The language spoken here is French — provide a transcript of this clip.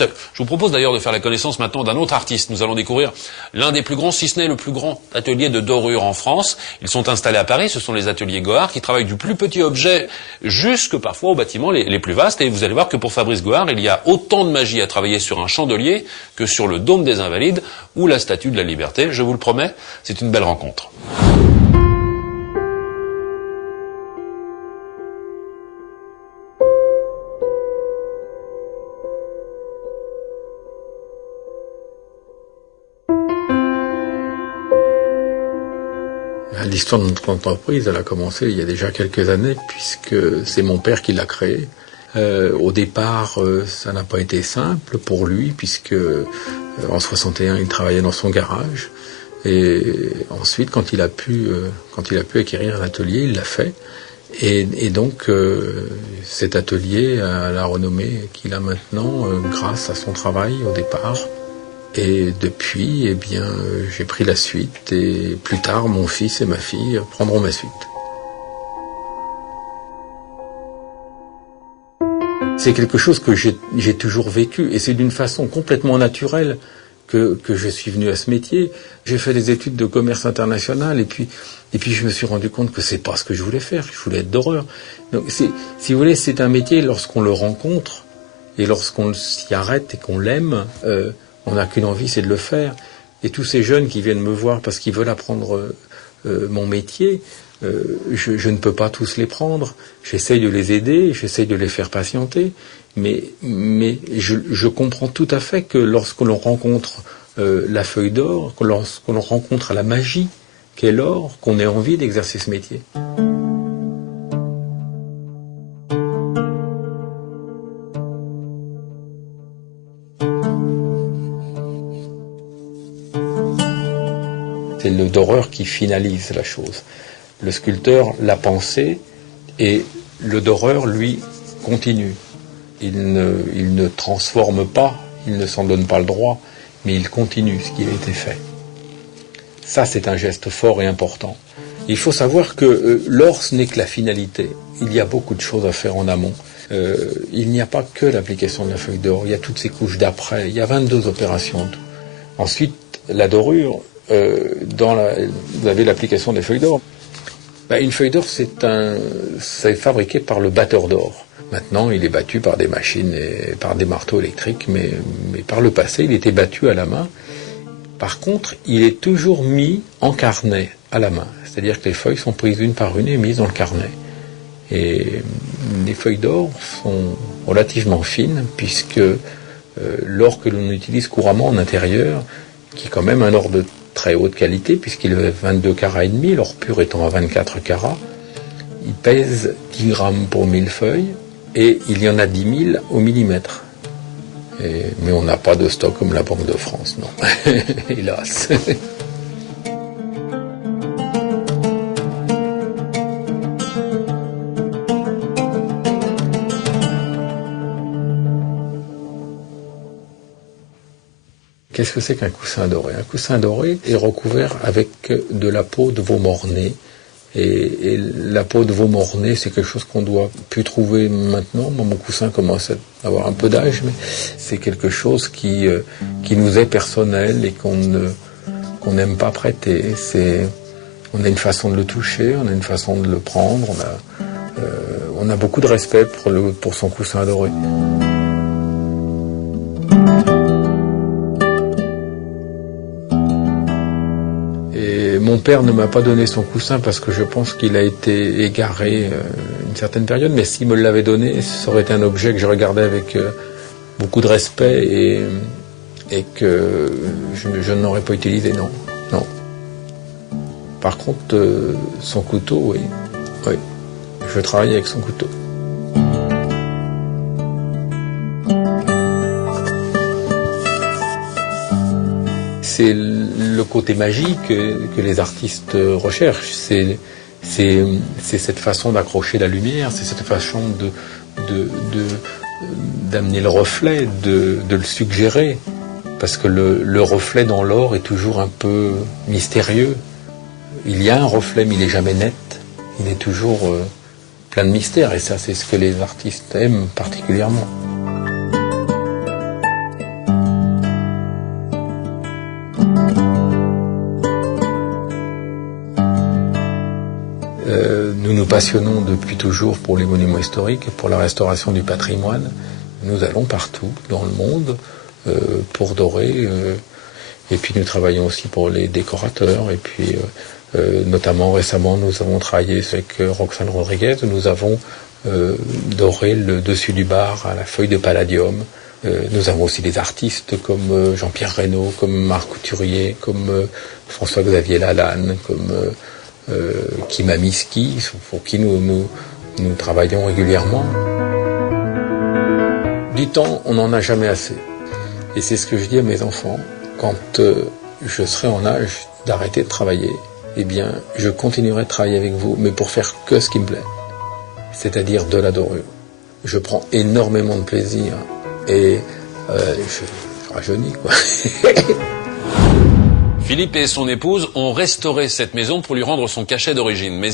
Je vous propose d'ailleurs de faire la connaissance maintenant d'un autre artiste. Nous allons découvrir l'un des plus grands, si ce n'est le plus grand atelier de dorure en France. Ils sont installés à Paris, ce sont les ateliers Gohard qui travaillent du plus petit objet jusque parfois aux bâtiments les plus vastes. Et vous allez voir que pour Fabrice Gohard, il y a autant de magie à travailler sur un chandelier que sur le dôme des Invalides ou la statue de la Liberté. Je vous le promets, c'est une belle rencontre. L'histoire de notre entreprise, elle a commencé il y a déjà quelques années, puisque c'est mon père qui l'a créée. Au départ, ça n'a pas été simple pour lui, puisque en 61, il travaillait dans son garage. Et ensuite, quand il a pu acquérir un atelier, il l'a fait. Et donc, cet atelier a la renommée qu'il a maintenant grâce à son travail au départ. Et depuis, eh bien, j'ai pris la suite et plus tard, mon fils et ma fille prendront ma suite. C'est quelque chose que j'ai toujours vécu et c'est d'une façon complètement naturelle que je suis venu à ce métier. J'ai fait des études de commerce international et puis je me suis rendu compte que c'est pas ce que je voulais faire. Je voulais être doreur. Donc, si vous voulez, c'est un métier lorsqu'on le rencontre et lorsqu'on s'y arrête et qu'on l'aime. On n'a qu'une envie, c'est de le faire. Et tous ces jeunes qui viennent me voir parce qu'ils veulent apprendre mon métier, je ne peux pas tous les prendre. J'essaye de les aider, j'essaye de les faire patienter. Mais je comprends tout à fait que lorsque l'on rencontre la feuille d'or, lorsque l'on rencontre la magie qu'est l'or, qu'on ait envie d'exercer ce métier. C'est le doreur qui finalise la chose. Le sculpteur l'a pensé et le doreur, lui, continue. Il ne transforme pas, il ne s'en donne pas le droit, mais il continue ce qui a été fait. Ça, c'est un geste fort et important. Il faut savoir que l'or, ce n'est que la finalité. Il y a beaucoup de choses à faire en amont. Il n'y a pas que l'application de la feuille d'or, il y a toutes ces couches d'après. Il y a 22 opérations en tout. Ensuite, la dorure, vous avez l'application des feuilles d'or. Une feuille d'or, c'est fabriqué par le batteur d'or. Maintenant, il est battu par des machines et par des marteaux électriques, mais par le passé, il était battu à la main. Par contre, il est toujours mis en carnet à la main. C'est-à-dire que les feuilles sont prises une par une et mises dans le carnet. Et les feuilles d'or sont relativement fines, puisque l'or que l'on utilise couramment en intérieur, qui est quand même un or de très haute qualité, puisqu'il est 22 carats et demi, l'or pur étant à 24 carats. Il pèse 10 grammes pour 1000 feuilles, et il y en a 10 000 au millimètre. Mais on n'a pas de stock comme la Banque de France, non. Hélas. Qu'est-ce que c'est qu'un coussin doré? Un coussin doré est recouvert avec de la peau de veau mort-né. Et la peau de veau mort-né, c'est quelque chose qu'on doit plus trouver maintenant. Moi, mon coussin commence à avoir un peu d'âge, mais c'est quelque chose qui nous est personnel et qu'on n'aime pas prêter. On a une façon de le toucher, on a une façon de le prendre. On a beaucoup de respect pour son coussin doré. Mon père ne m'a pas donné son coussin parce que je pense qu'il a été égaré une certaine période, mais s'il me l'avait donné, ça aurait été un objet que je regardais avec beaucoup de respect et que je n'aurais pas utilisé, non. Par contre, son couteau, oui, je travaille avec son couteau. C'est le côté magique que les artistes recherchent. C'est cette façon d'accrocher la lumière, c'est cette façon d'amener le reflet, de le suggérer. Parce que le reflet dans l'or est toujours un peu mystérieux. Il y a un reflet, mais il n'est jamais net. Il est toujours plein de mystères. Et ça, c'est ce que les artistes aiment particulièrement. passionnons depuis toujours pour les monuments historiques et pour la restauration du patrimoine. Nous allons partout dans le monde pour dorer. Et puis nous travaillons aussi pour les décorateurs. Et puis notamment récemment, nous avons travaillé avec Roxane Rodriguez. Nous avons doré le dessus du bar à la feuille de palladium. Nous avons aussi des artistes comme Jean-Pierre Reynaud, comme Marc Couturier, comme François-Xavier Lalanne, comme Kim Amiski, pour qui nous travaillons régulièrement. Du temps, on n'en a jamais assez. Et c'est ce que je dis à mes enfants. Quand je serai en âge d'arrêter de travailler, eh bien, je continuerai de travailler avec vous, mais pour faire que ce qui me plaît, c'est-à-dire de la dorure. Je prends énormément de plaisir et je rajeunis, quoi. Philippe et son épouse ont restauré cette maison pour lui rendre son cachet d'origine, mais